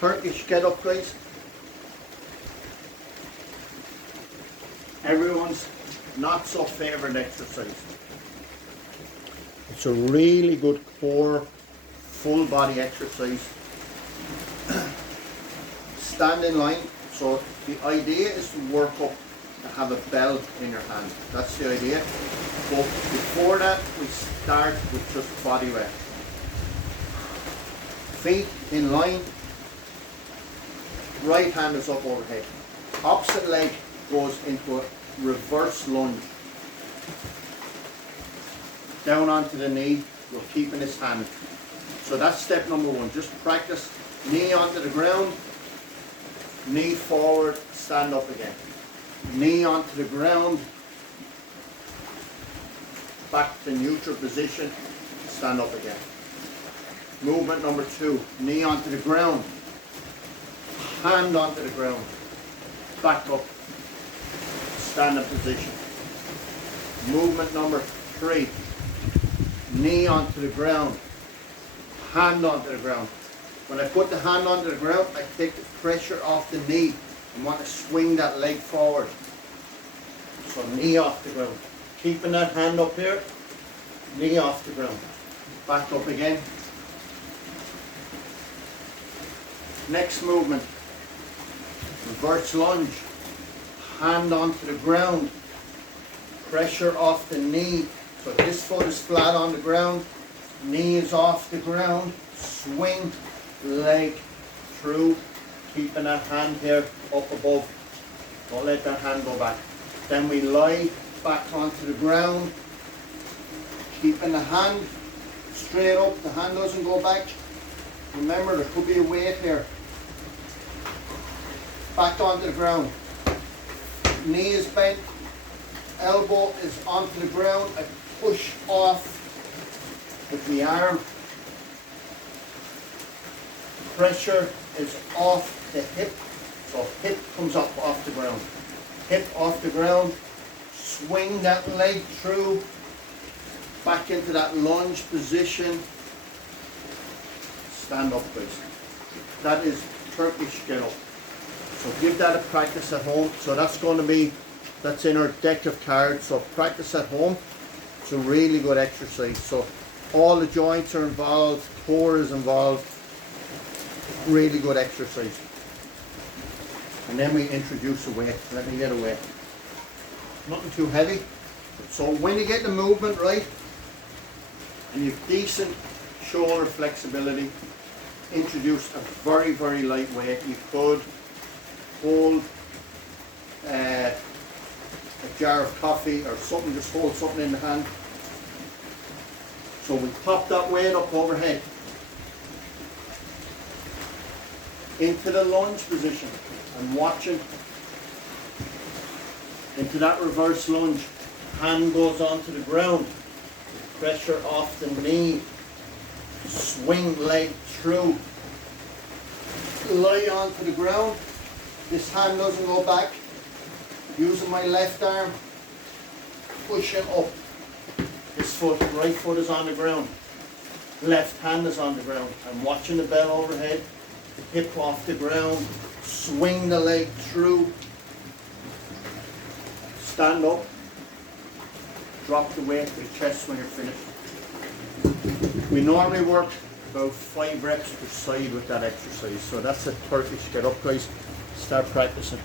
Turkish Getup, guys. Everyone's not so favorite exercise. It's a really good core, full body exercise. Stand in line. So the idea is to work up to have a belt in your hand. That's the idea. But before that, we start with just body weight. Feet in line. Right hand is up overhead. Opposite leg goes into a reverse lunge. Down onto the knee, we're keeping his hand. So that's step number one. Just practice knee onto the ground, knee forward, stand up again. Knee onto the ground, back to neutral position, stand up again. Movement number two, knee onto the ground, hand onto the ground, back up, stand up position. Movement number three, knee onto the ground, hand onto the ground. When I put the hand onto the ground, I take the pressure off the knee and want to swing that leg forward. So knee off the ground. Keeping that hand up here, knee off the ground. Back up again. Next movement, reverse lunge. Hand onto the ground, pressure off the knee. So this foot is flat on the ground, knee is off the ground, swing leg through, keeping that hand here up above. Don't let that hand go back. Then we lie back onto the ground, keeping the hand straight up, the hand doesn't go back. Remember, there could be a weight here. Back onto the ground. Knee is bent, elbow is onto the ground. I push off with the arm. Pressure is off the hip, so hip comes up off the ground. Hip off the ground, swing that leg through, back into that lunge position. Stand up, please. That is Turkish Getup. So give that a practice at home. So that's going to be, that's in our deck of cards. So practice at home. It's a really good exercise. So all the joints are involved, core is involved. Really good exercise. And then we introduce a weight. Let me get a weight. Nothing too heavy. So when you get the movement right, and you have decent shoulder flexibility, introduce a very, very light weight. You could hold a jar of coffee or something, just hold something in the hand. So we pop that weight up overhead into the lunge position and watching into that reverse lunge. Hand goes onto the ground, pressure off the knee, swing leg through, lie onto the ground. This hand doesn't go back. Using my left arm, pushing up. This foot, right foot is on the ground. Left hand is on the ground. I'm watching the bell overhead, the hip off the ground, swing the leg through, stand up, drop the weight to the chest when you're finished. We normally work about 5 reps per side with that exercise. So that's a Turkish Getup, guys. Start practicing.